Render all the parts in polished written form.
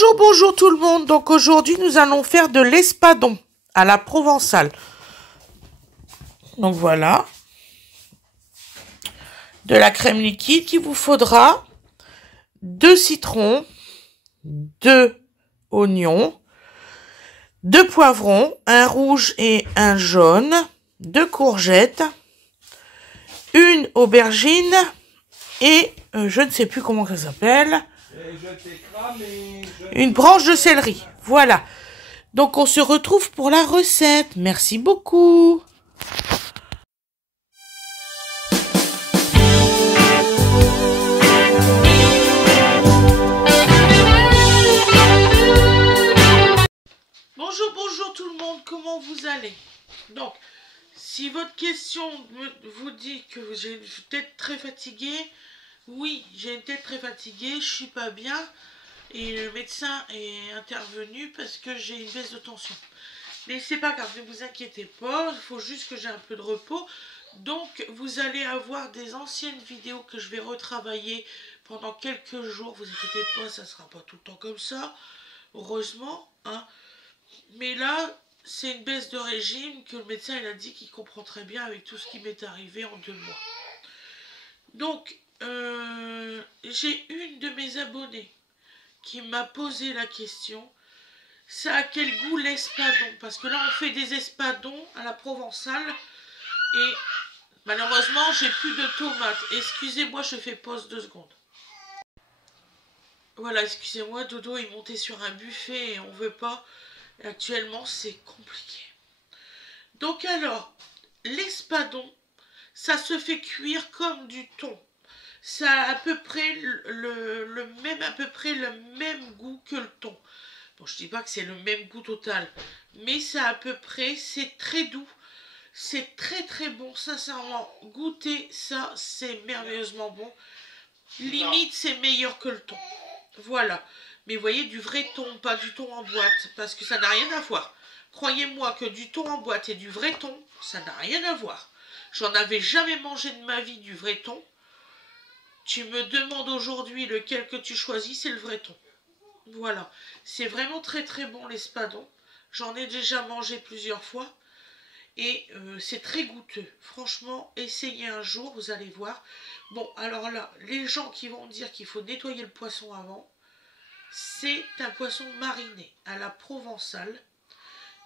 Bonjour, bonjour tout le monde. Donc aujourd'hui, nous allons faire de l'espadon à la provençale. Donc voilà. De la crème liquide qu'il vous faudra. 2 citrons. 2 oignons. 2 poivrons. Un rouge et un jaune. 2 courgettes. Une aubergine. Et je ne sais plus comment ça s'appelle. Une branche de céleri. Voilà. Donc on se retrouve pour la recette. Merci beaucoup. Bonjour, bonjour tout le monde. Comment vous allez? Donc, si votre question vous dit que j'ai une tête très fatiguée, oui, j'ai une tête très fatiguée, je suis pas bien. Et le médecin est intervenu parce que j'ai une baisse de tension. Mais c'est pas grave, ne vous inquiétez pas, il faut juste que j'ai un peu de repos. Donc vous allez avoir des anciennes vidéos que je vais retravailler pendant quelques jours. Vous inquiétez pas, ça sera pas tout le temps comme ça, heureusement. Hein. Mais là, c'est une baisse de régime que le médecin il a dit qu'il comprend très bien avec tout ce qui m'est arrivé en 2 mois. Donc, j'ai une de mes abonnées qui m'a posé la question, ça a quel goût l'espadon? Parce que là on fait des espadons à la provençale et malheureusement j'ai plus de tomates. Excusez-moi, je fais pause 2 secondes. Voilà, excusez-moi, Dodo est monté sur un buffet et on veut pas. Et actuellement c'est compliqué. Donc alors, l'espadon, ça se fait cuire comme du thon. Ça a à peu près le même goût que le thon. Bon, je dis pas que c'est le même goût total, mais ça à peu près, c'est très doux. C'est très très bon, sincèrement. Goûtez ça, c'est merveilleusement bon. Limite, c'est meilleur que le thon. Voilà. Mais vous voyez, du vrai thon, pas du thon en boîte, parce que ça n'a rien à voir. Croyez-moi que du thon en boîte et du vrai thon, ça n'a rien à voir. J'en avais jamais mangé de ma vie du vrai thon. Tu me demandes aujourd'hui lequel que tu choisis, c'est le vrai thon. Voilà. C'est vraiment très très bon l'espadon. J'en ai déjà mangé plusieurs fois. Et c'est très goûteux. Franchement, essayez un jour, vous allez voir. Bon, alors là, les gens qui vont dire qu'il faut nettoyer le poisson avant, c'est un poisson mariné à la provençale.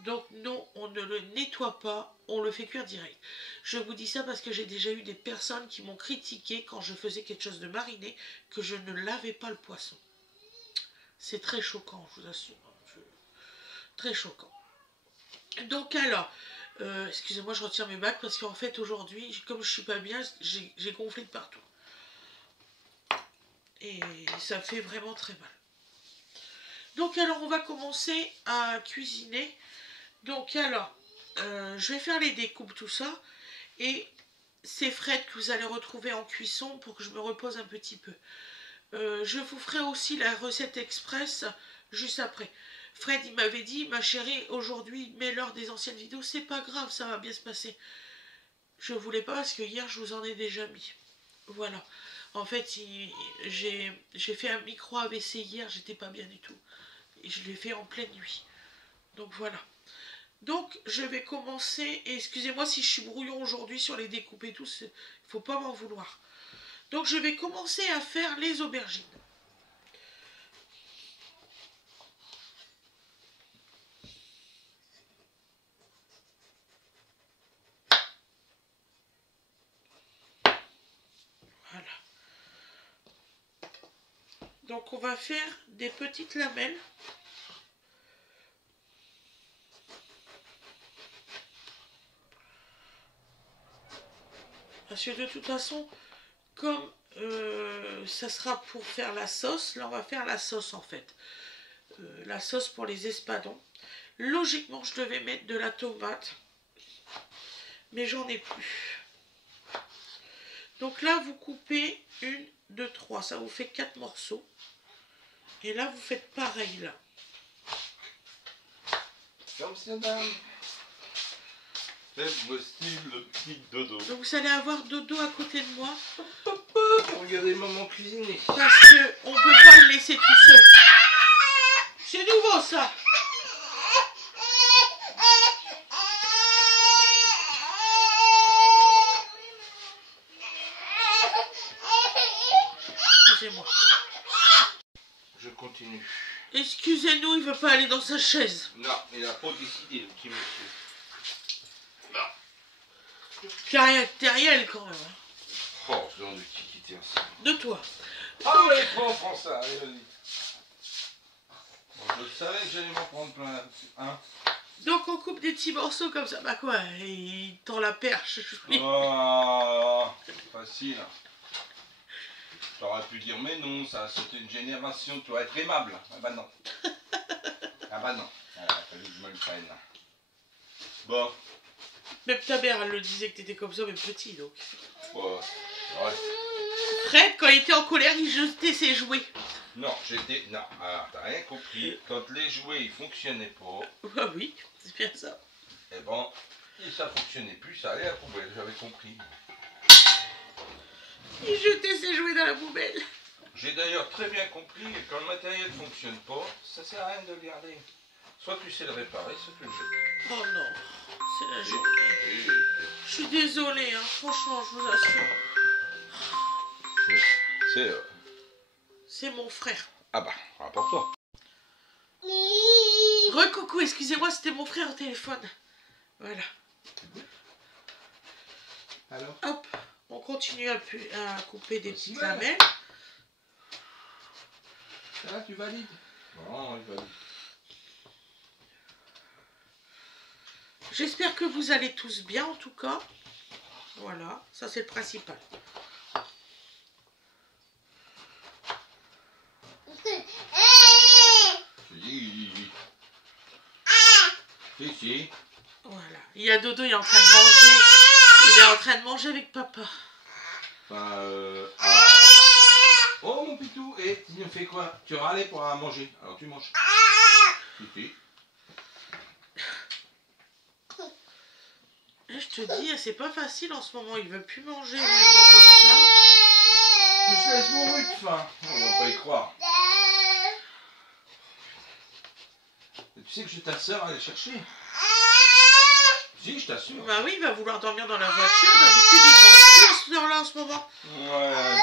Donc non, on ne le nettoie pas, on le fait cuire direct. Je vous dis ça parce que j'ai déjà eu des personnes qui m'ont critiqué quand je faisais quelque chose de mariné, que je ne lavais pas le poisson. C'est très choquant, je vous assure. Très choquant. Donc alors, excusez-moi, je retire mes bacs parce qu'en fait aujourd'hui, comme je suis pas bien, j'ai gonflé de partout. Et ça fait vraiment très mal. Donc alors, on va commencer à cuisiner. Donc alors, je vais faire les découpes, tout ça. Et ces frettes que vous allez retrouver en cuisson pour que je me repose un petit peu. Je vous ferai aussi la recette express juste après. Fred, il m'avait dit, ma chérie, aujourd'hui, mets-leur des anciennes vidéos. C'est pas grave, ça va bien se passer. Je voulais pas parce que hier, je vous en ai déjà mis. Voilà. En fait, j'ai fait un micro AVC hier, j'étais pas bien du tout. Et je l'ai fait en pleine nuit. Donc voilà. Donc je vais commencer, et excusez-moi si je suis brouillon aujourd'hui sur les découpes et tout, il ne faut pas m'en vouloir. Donc je vais commencer à faire les aubergines. Voilà. Donc on va faire des petites lamelles. Parce que de toute façon, comme ça sera pour faire la sauce, là on va faire la sauce en fait. La sauce pour les espadons. Logiquement, je devais mettre de la tomate, mais j'en ai plus. Donc là, vous coupez 1, 2, 3, ça vous fait 4 morceaux. Et là, vous faites pareil là. Comme ça, dame. Faites-moi style le petit Dodo. Donc vous allez avoir Dodo à côté de moi. Regardez maman cuisiner. Parce qu'on ne peut pas le laisser tout seul. C'est nouveau ça. Excusez-moi. Je continue. Excusez-nous, il veut pas aller dans sa chaise. Non, il n'a pas décidé, le petit monsieur. Caractériel quand même. Oh, ce genre de quitter ensemble. De toi. Ah, allez, prends ça, allez, vas-y. Bon, je savais que j'allais m'en prendre plein là. Hein? Donc on coupe des petits morceaux comme ça. Bah quoi, il tend la perche. Oh, facile. T'aurais pu dire, mais non, ça, c'était une génération, tu dois être aimable. Ah bah non. Ah bah non. Il a fallu que je me le prenne. Bon. Même ta mère, elle le disait que t'étais comme ça, même petit, donc. Ouais. Fred, quand il était en colère, il jetait ses jouets. Non, j'étais... Non, alors, t'as rien compris. Quand les jouets, ils fonctionnaient pas, Bah oui, c'est bien ça. et bon, et ça fonctionnait plus, ça allait à la poubelle, j'avais compris. Il jetait ses jouets dans la poubelle. J'ai d'ailleurs très bien compris que quand le matériel ne fonctionne pas, ça sert à rien de le garder. Soit tu sais le réparer, soit tu le jettes. Oh non, c'est la journée. Je suis désolée, hein, franchement, je vous assure. C'est... C'est mon frère. Ah bah, rapporte-toi. Recoucou, excusez-moi, c'était mon frère au téléphone. Voilà. Alors? Hop, on continue à couper des petites lamelles. Ça va, tu valides? Non, il valide. J'espère que vous allez tous bien en tout cas. Voilà, ça c'est le principal. Si. Voilà, il y a Dodo, il est en train de manger. Il est en train de manger avec papa. Oh mon pitou, et tu nous fais quoi? Tu râlais pour aller manger, alors tu manges. Si. Et je te dis, c'est pas facile en ce moment, il veut plus manger vraiment comme ça. Je laisse mourir de faim. On va pas y croire. Et tu sais que j'ai ta soeur à aller chercher? Si, je t'assure. Bah oui, il va vouloir dormir dans la voiture. D'habitude, il mange plus à cette heure-là en ce moment. Ouais.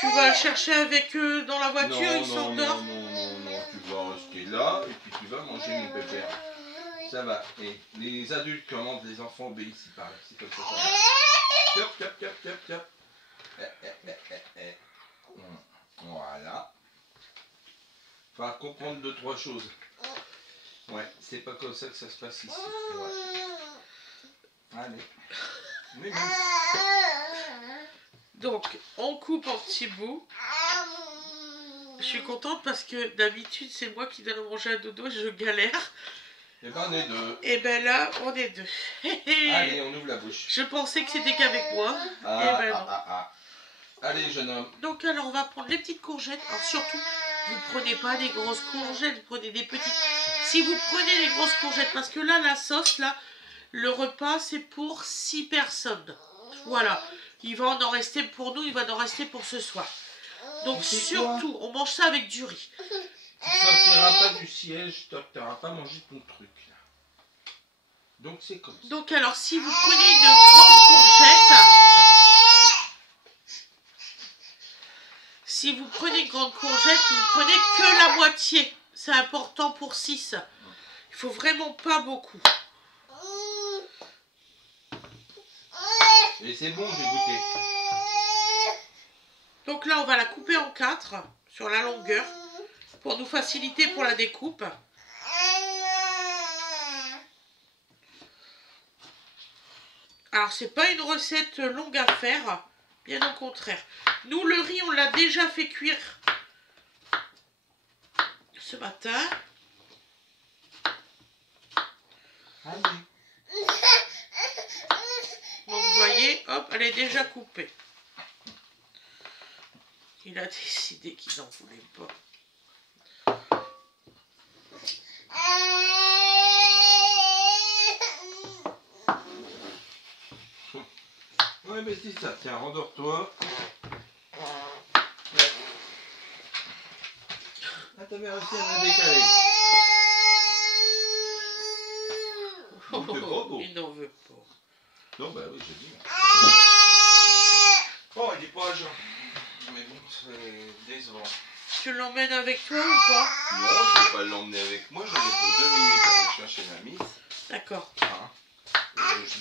Tu vas le chercher avec eux dans la voiture, il s'endort. Non, tu vas rester là et puis tu vas manger mon pépère. Ça va. Et les adultes commandent, les enfants obéissent, il paraît. C'est comme ça. Tiop. Voilà. Faut comprendre 2-3 choses. Ouais, c'est pas comme ça que ça se passe ici. Ouais. Allez. Mais bon. Donc, on coupe en petits bouts. Je suis contente parce que d'habitude, c'est moi qui donne à manger à Dodo, je galère. Et ben on est deux. Et ben là, on est deux. Allez, on ouvre la bouche. Je pensais que c'était qu'avec moi. Et ben non. Allez, jeune homme. Donc alors, on va prendre les petites courgettes. Alors surtout, vous prenez pas des grosses courgettes, vous prenez des petites. Si vous prenez les grosses courgettes, parce que là, la sauce, là, le repas, c'est pour 6 personnes. Voilà. Il va en rester pour nous, il va en rester pour ce soir. Donc surtout, on mange ça avec du riz. Tu sortiras pas du siège tant que tu n'auras pas mangé ton truc. Là. Donc c'est comme ça. Donc alors, si vous prenez une grande courgette, vous prenez que la moitié. C'est important pour 6. Il faut vraiment pas beaucoup. Et c'est bon, j'ai goûté. Donc là, on va la couper en 4 sur la longueur pour nous faciliter pour la découpe. Alors, c'est pas une recette longue à faire, bien au contraire. Nous, le riz, on l'a déjà fait cuire ce matin. Allez. Donc, vous voyez, hop, elle est déjà coupée. Il a décidé qu'il n'en voulait pas. Ouais, mais c'est ça. Tiens, rendors-toi. t'avais réussi à me décaler. Donc, c'est pas beau. Il n'en veut pas. Non, bah oui, j'ai dit. Bon, il dit pas à Jean. Mais bon, c'est décevant. Tu l'emmènes avec toi ou pas? Non, je vais pas l'emmener avec moi. J'en ai pour 2 minutes à aller chercher ma mise. D'accord. Hein.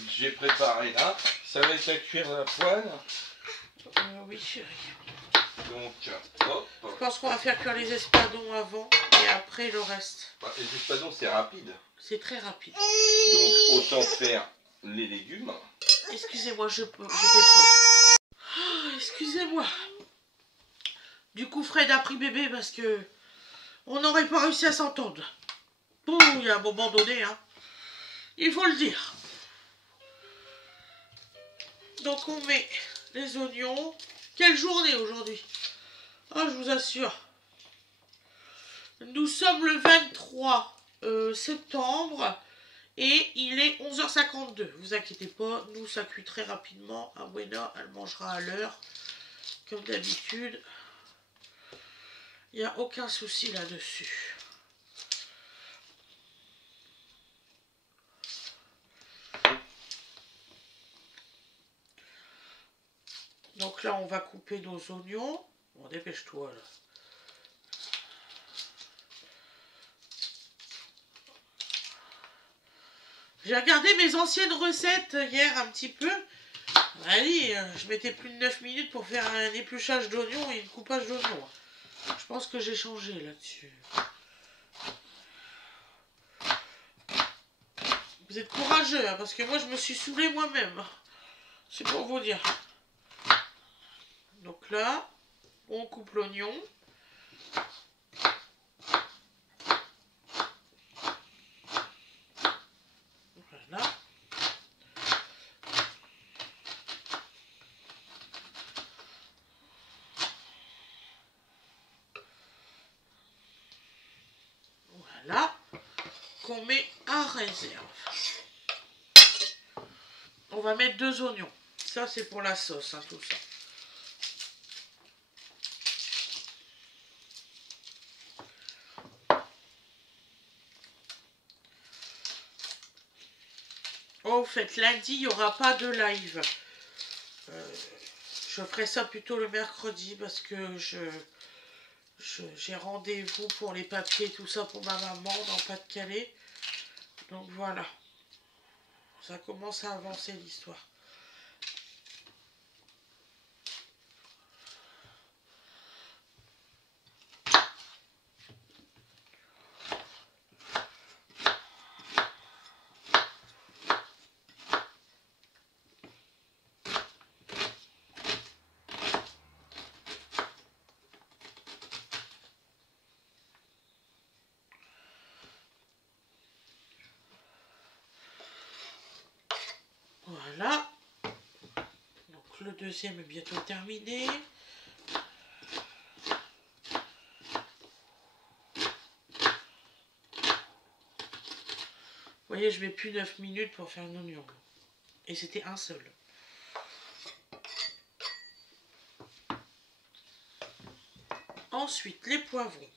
J'ai préparé là. Ça va être à cuire à la poêle. Oui, chérie. Donc, hop. Je pense qu'on va faire cuire les espadons avant et après le reste. Bah, les espadons, c'est rapide. C'est très rapide. Donc, autant faire les légumes. Excusez-moi, je fais pause. Oh, excusez-moi. Du coup, Fred a pris bébé parce que on n'aurait pas réussi à s'entendre. Bon, il y a un moment donné, hein. Il faut le dire. Donc, on met les oignons. Quelle journée aujourd'hui? Ah, je vous assure. Nous sommes le 23 septembre et il est 11h52. Vous inquiétez pas, nous ça cuit très rapidement. Awena, elle mangera à l'heure, comme d'habitude. Il n'y a aucun souci là-dessus. Donc là, on va couper nos oignons. Bon, dépêche-toi là. J'ai regardé mes anciennes recettes hier un petit peu. Allez, je mettais plus de 9 minutes pour faire un épluchage d'oignons et un coupage d'oignons. Je pense que j'ai changé là-dessus. Vous êtes courageux, hein, parce que moi je me suis saoulée moi-même. C'est pour vous dire. Donc là, on coupe l'oignon. Voilà. Voilà. Qu'on met en réserve. On va mettre 2 oignons. Ça, c'est pour la sauce, hein, tout ça. Oh, au fait, lundi, il n'y aura pas de live. Je ferai ça plutôt le mercredi parce que j'ai rendez-vous pour les papiers, tout ça pour ma maman dans Pas-de-Calais. Donc voilà. Ça commence à avancer l'histoire. Voilà. Donc le deuxième est bientôt terminé. Vous voyez, je mets plus 9 minutes pour faire un oignon. Et c'était un seul. Ensuite, les poivrons.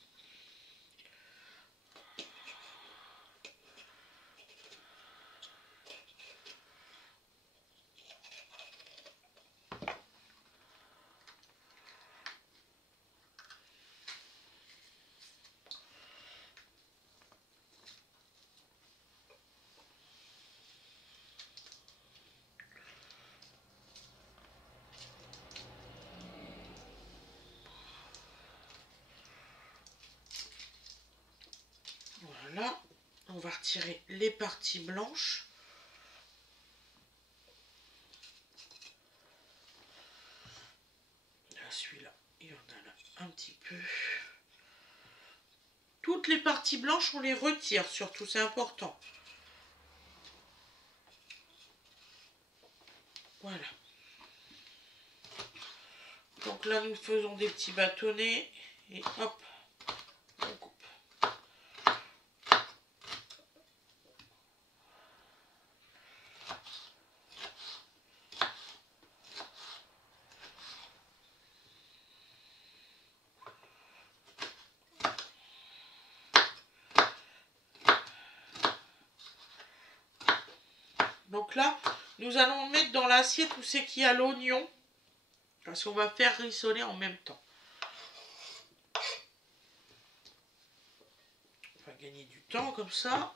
Voilà. On va retirer les parties blanches. Celui-là, il y en a là un petit peu. Toutes les parties blanches, on les retire, surtout, c'est important. Voilà. Donc là, nous faisons des petits bâtonnets et hop, on coupe. Donc là, nous allons mettre dans l'assiette où c'est qu'il y a l'oignon. Parce qu'on va faire rissoler en même temps. On va gagner du temps comme ça.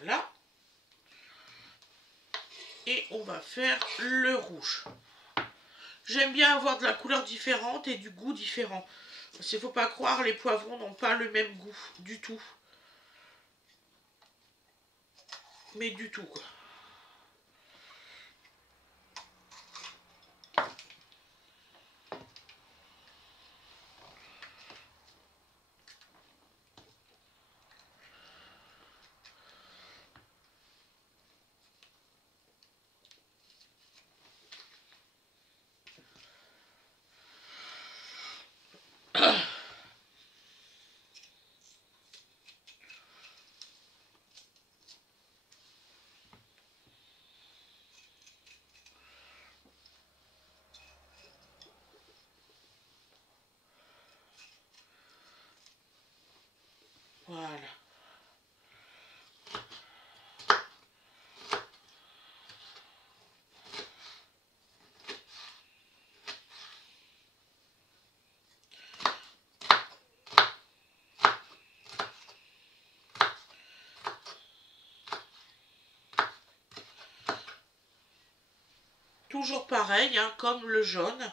Voilà. Et on va faire le rouge. J'aime bien avoir de la couleur différente et du goût différent. Parce qu'il ne faut pas croire, les poivrons n'ont pas le même goût du tout. Mais du tout, quoi. Voilà. Toujours pareil, hein, comme le jaune.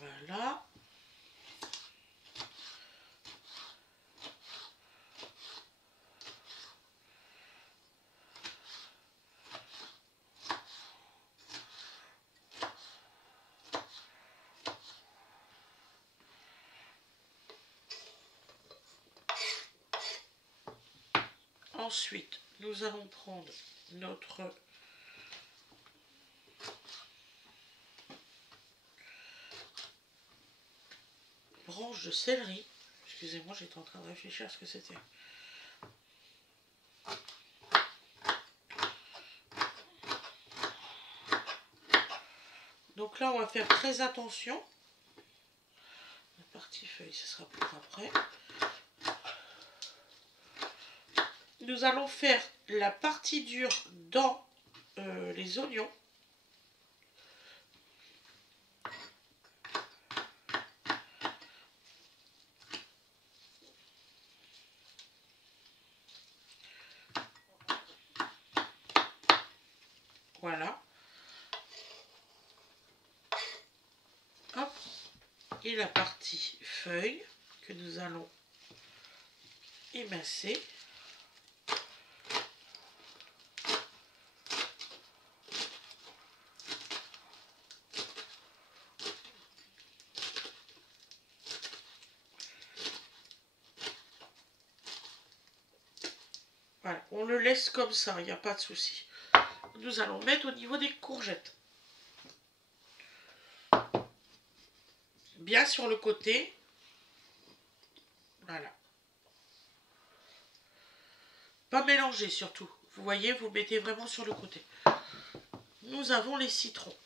Voilà. Ensuite, nous allons prendre notre branche de céleri. Excusez-moi, j'étais en train de réfléchir à ce que c'était. Donc là, on va faire très attention. La partie feuille, ce sera pour après. Nous allons faire la partie dure dans les oignons. Voilà. Hop. Et la partie feuille que nous allons émincer. Voilà, on le laisse comme ça, il n'y a pas de souci. Nous allons mettre au niveau des courgettes. Bien sur le côté. Voilà. Pas mélanger surtout. Vous voyez, vous mettez vraiment sur le côté. Nous avons les citrons.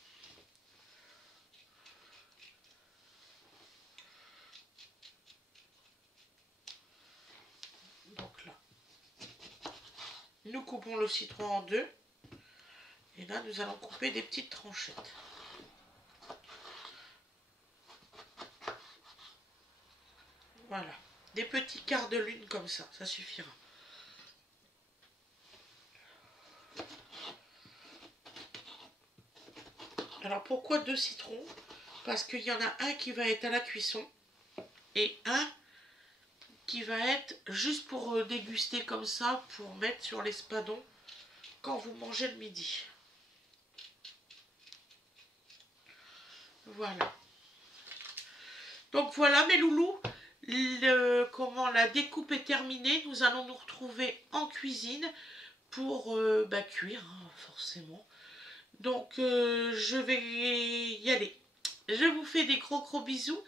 Donc là, nous coupons le citron en deux. Et là, nous allons couper des petites tranchettes. Voilà. des petits quarts de lune comme ça suffira. Alors pourquoi 2 citrons? Parce qu'il y en a un qui va être à la cuisson et un qui va être juste pour déguster comme ça, pour mettre sur l'espadon quand vous mangez le midi. Voilà. Donc voilà mes loulous, la découpe est terminée. Nous allons nous retrouver en cuisine pour cuire, hein, forcément. Donc je vais y aller. Je vous fais des gros bisous.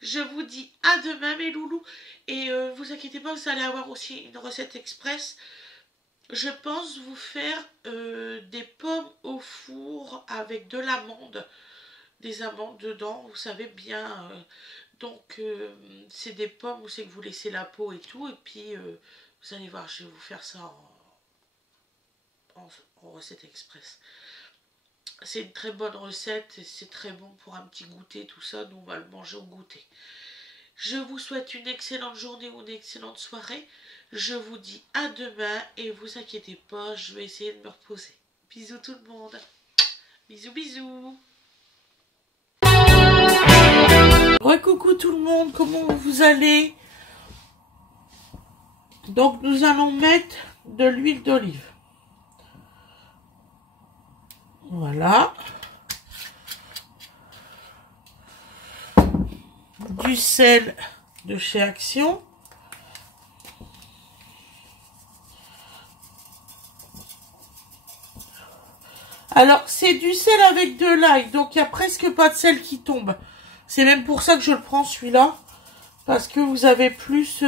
Je vous dis à demain mes loulous. Et vous inquiétez pas, vous allez avoir aussi une recette express. Je pense vous faire des pommes au four avec de l'amande. Des amandes dedans, vous savez bien. Donc c'est des pommes où c'est que vous laissez la peau et tout. Et puis vous allez voir, je vais vous faire ça en recette express. C'est une très bonne recette, c'est très bon pour un petit goûter, tout ça, nous on va le manger au goûter. Je vous souhaite une excellente journée ou une excellente soirée. Je vous dis à demain et vous inquiétez pas, je vais essayer de me reposer. Bisous tout le monde. Bisous. Recoucou tout le monde, comment vous allez? Donc nous allons mettre de l'huile d'olive. Voilà. Du sel de chez Action. Alors c'est du sel avec de l'ail, donc il n'y a presque pas de sel qui tombe. C'est même pour ça que je le prends celui-là. Parce que vous avez plus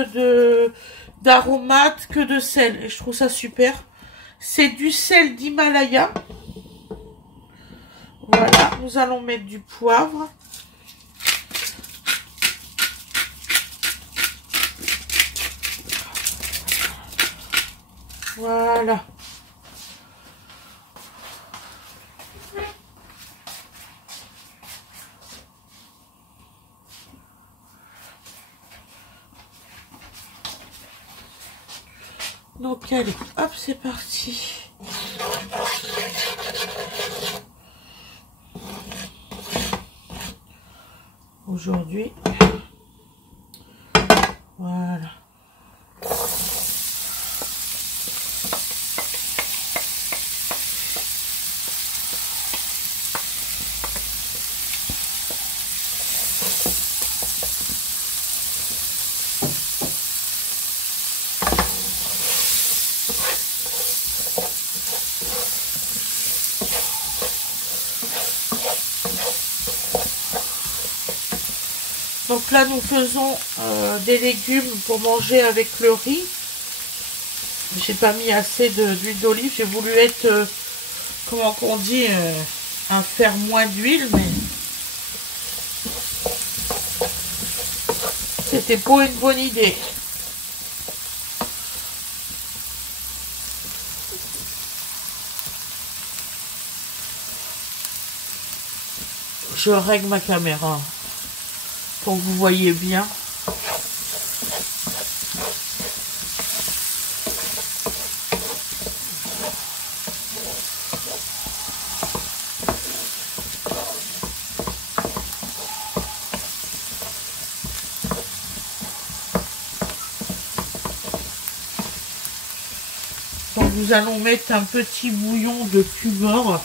d'aromates que de sel. Et je trouve ça super. C'est du sel d'Himalaya. Voilà, nous allons mettre du poivre. Voilà. Donc allez, hop, c'est parti. Aujourd'hui, voilà. Donc là, nous faisons des légumes pour manger avec le riz. J'ai pas mis assez d'huile d'olive. J'ai voulu être, comment on dit, à faire moins d'huile, mais c'était pas une bonne idée. Je règle ma caméra pour que vous voyez bien. Donc nous allons mettre un petit bouillon de cubord.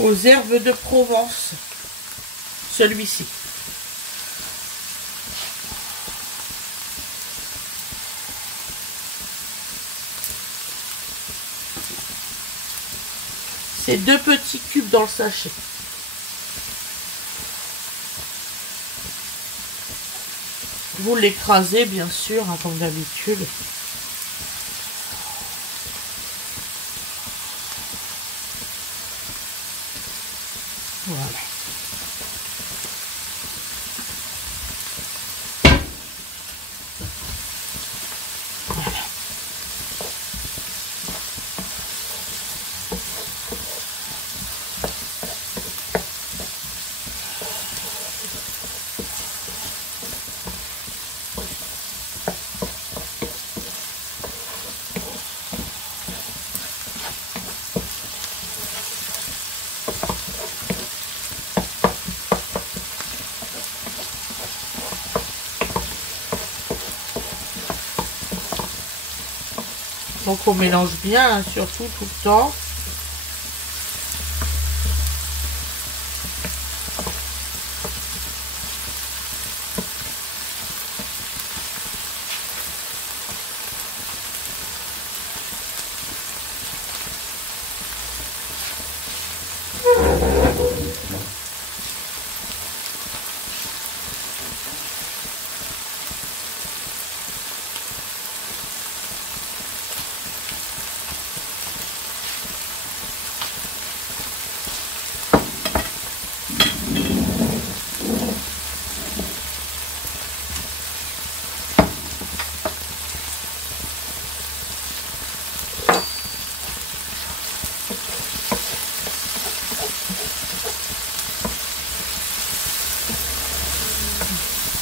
Aux herbes de Provence, celui-ci. C'est 2 petits cubes dans le sachet. Vous l'écrasez bien sûr, hein, comme d'habitude. Voilà. Voilà. Donc on mélange bien, hein, surtout tout le temps.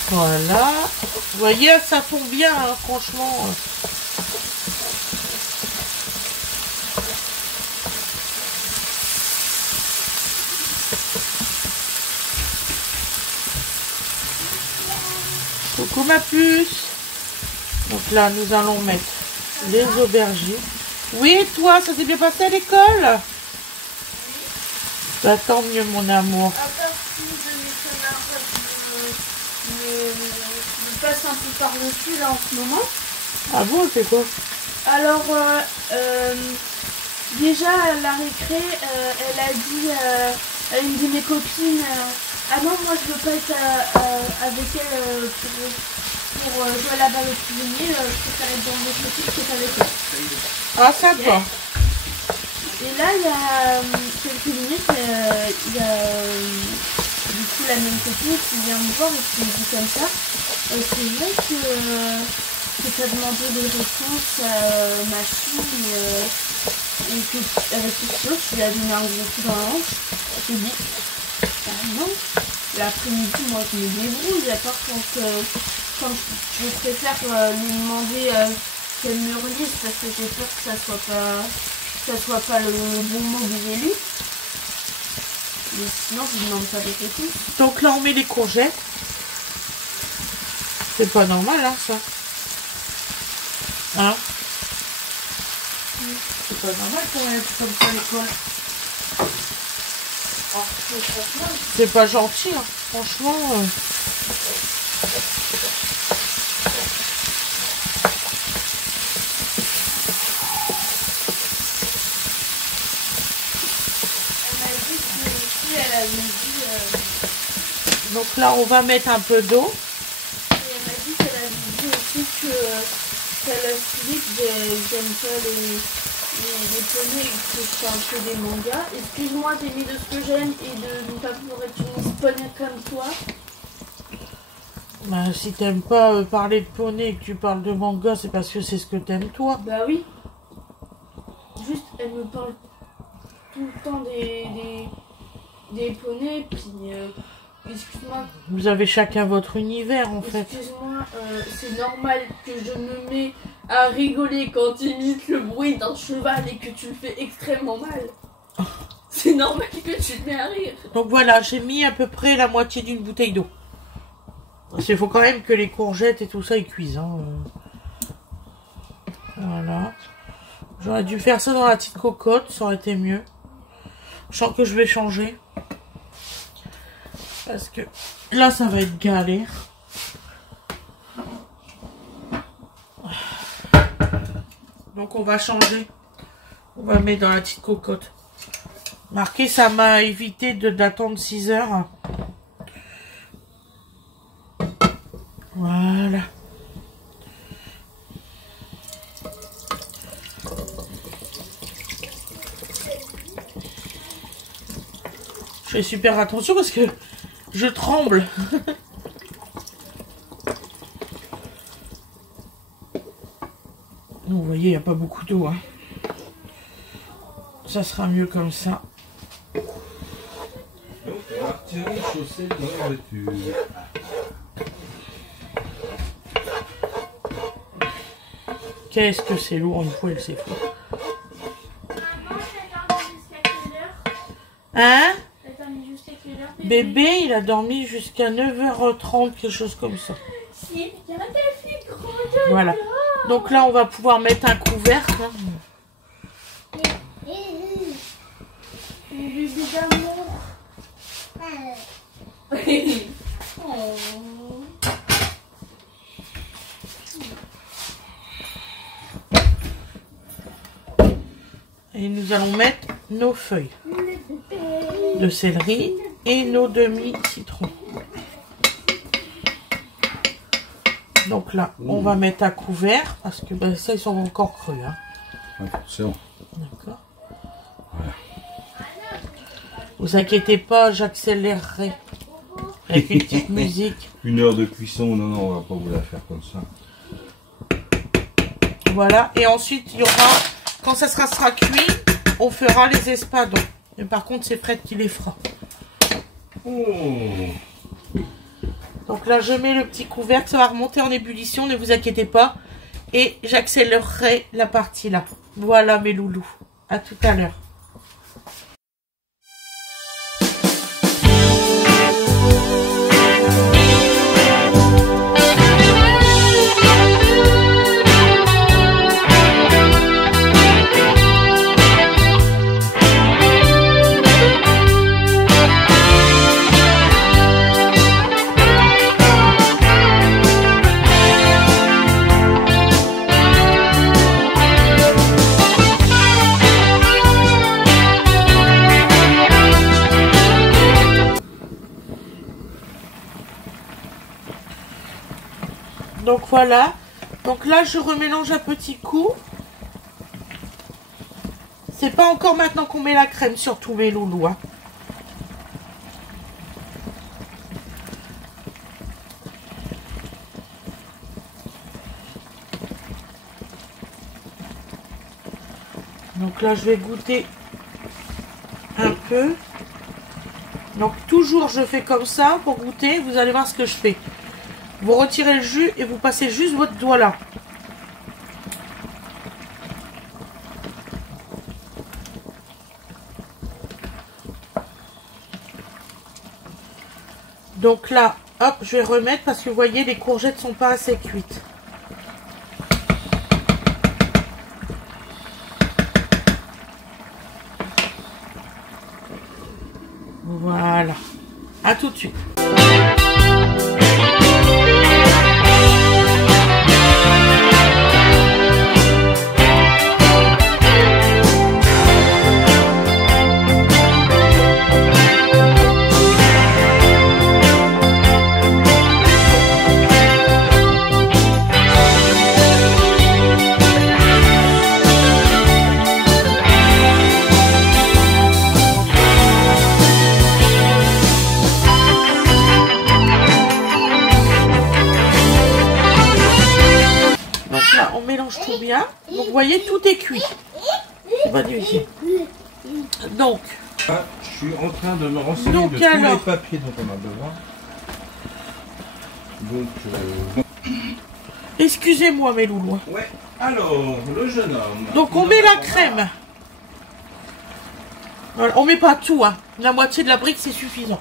Voilà. Vous voyez, ça fond bien, hein, franchement. Coucou ma puce. Donc là, nous allons mettre les aubergines. Oui, et toi, ça s'est bien passé à l'école? Bah, tant mieux, mon amour. À part si de mes camarades me passe un peu par-dessus là en ce moment. Ah bon, elle fait quoi? Alors, déjà à la récré, elle a dit à une de mes copines ah non, moi je veux pas être avec elle pour jouer à la balle au prisonnier, je préfère être dans mes copines qu'être avec elle. Ah, sympa. Et là, il y a quelques minutes, il y a du coup la même copine qui vient me voir et qui me dit comme ça. C'est vrai que tu as demandé des réponses à ma fille et que avec tout ça, tu lui as donné un gros coup dans la hanche. Je lui ai dit, bah non, l'après-midi, moi je me débrouille, à part quand je préfère lui demander qu'elle me relise parce que j'ai peur que ça soit pas le bon mot que j'ai lu. Mais sinon, je ne demande pas des réponses. Donc là, on met les courgettes. C'est pas normal, hein, ça. Hein? C'est pas normal qu'on ait comme ça à l'école. C'est pas gentil, hein. Franchement. Donc là, on va mettre un peu d'eau. Et elle m'a dit qu'elle avait dit aussi qu'elle a suivi que j'aime pas les poneys et que je fais un peu des mangas. Excuse-moi d'aimer de ce que j'aime et de ne pas pouvoir être une poney comme toi. Bah, si t'aimes pas parler de poney et que tu parles de manga, c'est parce que c'est ce que t'aimes toi. Bah oui. Juste, elle me parle tout le temps des poneys, puis excuse-moi. Vous avez chacun votre univers en fait. Excuse-moi, c'est normal que je me mets à rigoler quand tu imites le bruit d'un cheval et que tu le fais extrêmement mal. C'est normal que tu te mets à rire. Donc voilà, j'ai mis à peu près la moitié d'une bouteille d'eau. Parce qu'il faut quand même que les courgettes et tout ça ils cuisent. Hein. Voilà. J'aurais dû faire ça dans la petite cocotte, ça aurait été mieux. Je sens que je vais changer. Parce que là, ça va être galère. Donc, on va changer. On va mettre dans la petite cocotte. Marqué, ça m'a évité d'attendre 6 heures. Voilà. Je fais super attention parce que je tremble. Vous voyez, il n'y a pas beaucoup d'eau. Hein. Ça sera mieux comme ça. Donc, on va retirer les chaussettes dans la voiture. Qu'est-ce que c'est lourd, une poêle, c'est fou. Maman, t'as dormi jusqu'à quelle heure? Hein? T'as dormi jusqu'à quelle heure? Bébé, il a dormi jusqu'à 9h30, quelque chose comme ça. Si, regarde ta fille grande. Voilà. Donc là, on va pouvoir mettre un couvercle. Hein. Et nous allons mettre nos feuilles de céleri et nos demi-citrons. Donc là, on va mettre à couvert parce que ben, ça, ils sont encore crus. Hein. Ouais, c'est bon. D'accord. Voilà. Vous inquiétez pas, j'accélérerai avec une petite musique. 1 heure de cuisson, non, on va pas vous la faire comme ça. Voilà, et ensuite, il y aura, quand ça sera cuit, on fera les espadons. Mais par contre, c'est Fred qui les fera. Oh. Donc là, je mets le petit couvercle, ça va remonter en ébullition, ne vous inquiétez pas. Et j'accélérerai la partie là. Voilà mes loulous. À tout à l'heure. Donc voilà, donc là je remélange à petits coups. C'est pas encore maintenant qu'on met la crème sur tous mes loulous. Hein. Donc là je vais goûter un peu. Donc toujours je fais comme ça pour goûter, vous allez voir ce que je fais. Vous retirez le jus et vous passez juste votre doigt là. Donc là, hop, je vais remettre parce que vous voyez, les courgettes sont pas assez cuites. Voilà. À tout de suite. Tout bien, donc vous voyez, tout est cuit. Donc, je suis en train de me renseigner donc, de tous les papiers dont on a besoin. Donc, excusez-moi mes loulous. Ouais, alors, le jeune homme. Donc on met la crème. Voilà, on met pas tout, hein. La moitié de la brique c'est suffisant.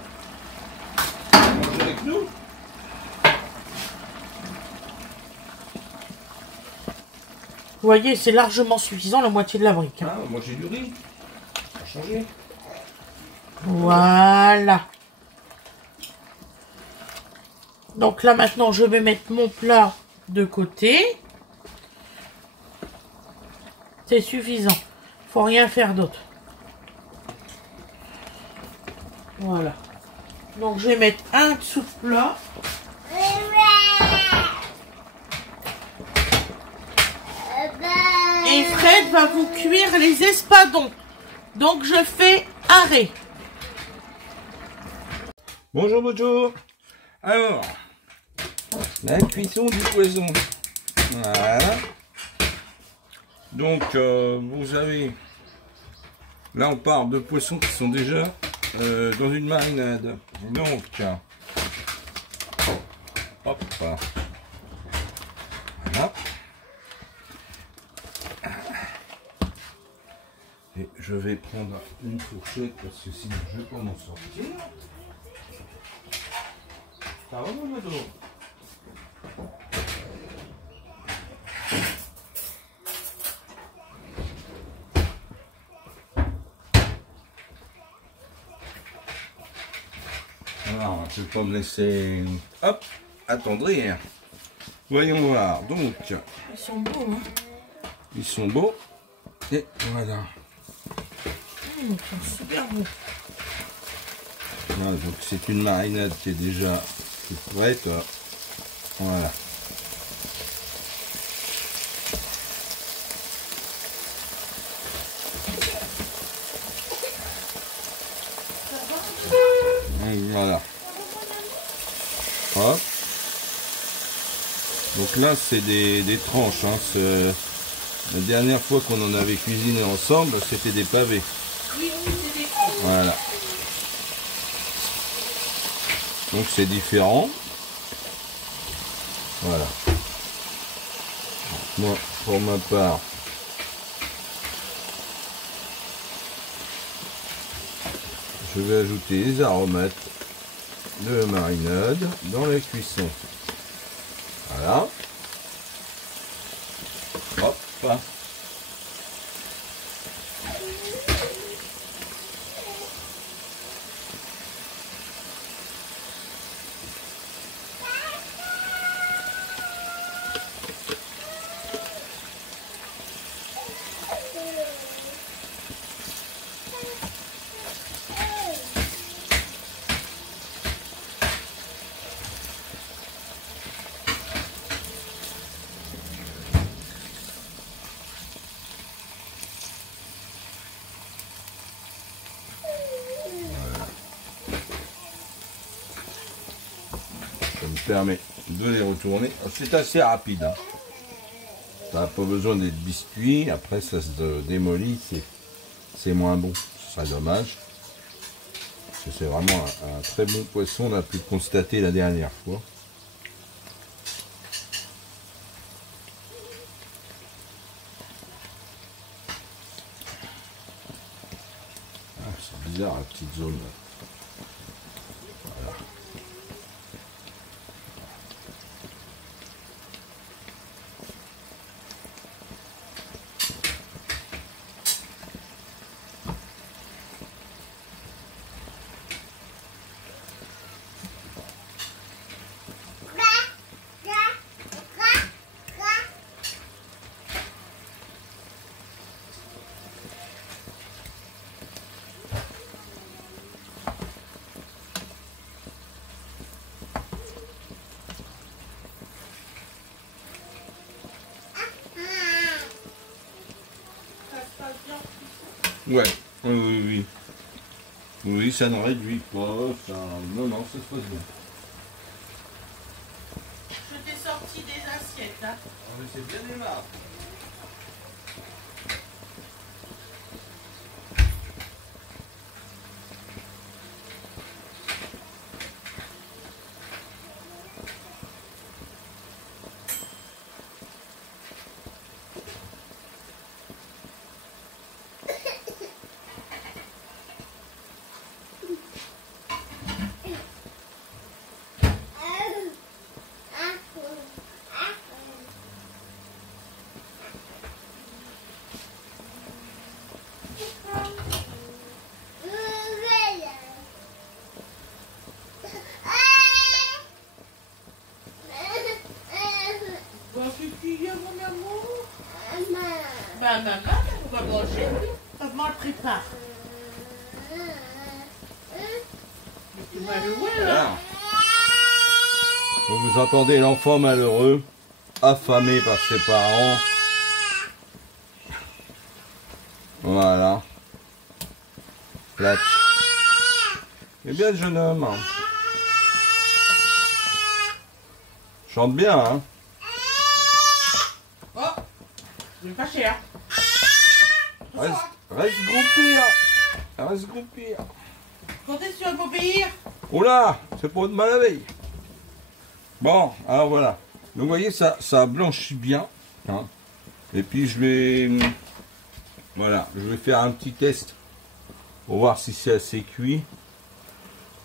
Mangez avec nous. Vous voyez, c'est largement suffisant, la moitié de la brique. Hein. Ah, moi j'ai du riz. Ça a changé. Voilà. Donc là maintenant, je vais mettre mon plat de côté. C'est suffisant. Faut rien faire d'autre. Voilà. Donc je vais mettre un dessous de plat. Et Fred va vous cuire les espadons. Donc je fais arrêt. Bonjour Mojo. Alors, la cuisson du poisson. Voilà. Donc, vous avez... Là, on parle de poissons qui sont déjà dans une marinade. Donc, hop. Voilà. Et je vais prendre une fourchette parce que sinon je ne vais pas m'en sortir. Ça va mon ado? Alors, je vais pas me laisser, hop, attendrir. Voyons voir, donc. Ils sont beaux, hein. Ils sont beaux. Et voilà. Ils sont super beaux. Voilà, donc c'est une marinade qui est déjà toute prête. Voilà. Et voilà. Hop. Donc là c'est des tranches. Hein. La dernière fois qu'on en avait cuisiné ensemble, c'était des pavés. Oui, c'est des... Voilà. Donc c'est différent. Voilà. Moi, pour ma part, je vais ajouter les aromates de la marinade dans la cuisson. Voilà. Hop. Ça me permet de les retourner. C'est assez rapide. Hein. Ça n'a pas besoin d'être biscuit. Après, ça se démolit. C'est moins bon. Ce serait dommage. Parce que c'est vraiment un très bon poisson. On a pu le constater la dernière fois. Ah, c'est bizarre la petite zone. Là. Voilà. Ouais, oui. Oui, ça ne réduit pas. Ça... Non, ça se passe bien. Je t'ai sorti des assiettes, hein. Ah, mais c'est bien aimable. Bah maman, on va manger. Maman le prépare. Tu vas louer là. Vous entendez l'enfant malheureux, affamé par ses parents. Voilà. Platch. Eh bien, le jeune homme. Chante bien, hein. Oh, je vais pas cher. Reste groupir. Reste groupir. Quand est-ce que tu vas m'obéir? Oula, c'est pour de mal à veille. Bon, alors voilà. Donc vous voyez, ça blanchit bien. Hein. Et puis je vais... Voilà, je vais faire un petit test pour voir si c'est assez cuit.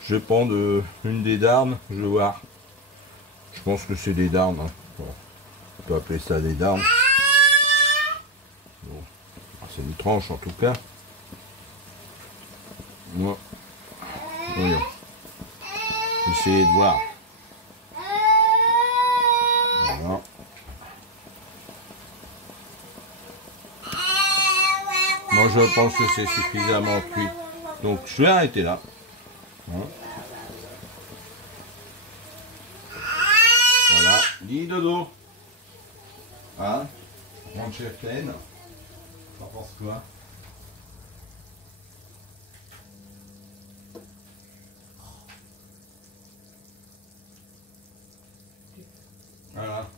Je vais prendre une des darnes, je vais voir. Je pense que c'est des darnes. Hein. Bon, on peut appeler ça des darnes. c'est une tranche en tout cas. Moi, voyons. Essayez de voir. Voilà. Moi je pense que c'est suffisamment cuit. Donc je vais arrêter là. Hein. Voilà, dis dodo. Hein? Grande cheftaine. T'en penses quoi? Voilà.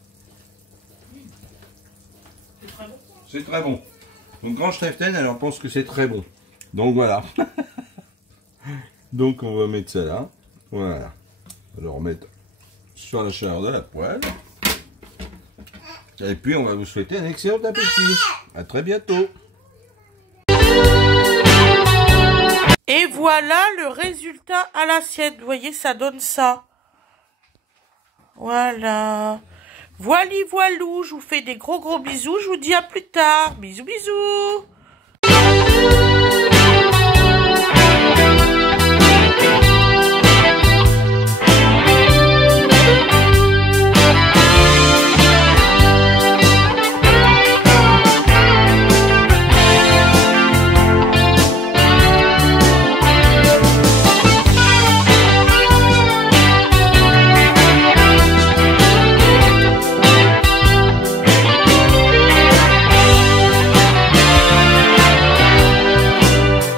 C'est très bon. C'est très bon. Donc Grand Cheftaine, elle en pense que c'est très bon. Donc voilà. Donc on va mettre ça là. Voilà. On va le remettre sur la chaleur de la poêle. Et puis on va vous souhaiter un excellent appétit. À très bientôt. Et voilà le résultat à l'assiette. Vous voyez, ça donne ça. Voilà. Voili voilou, je vous fais des gros bisous. Je vous dis à plus tard. Bisous bisous.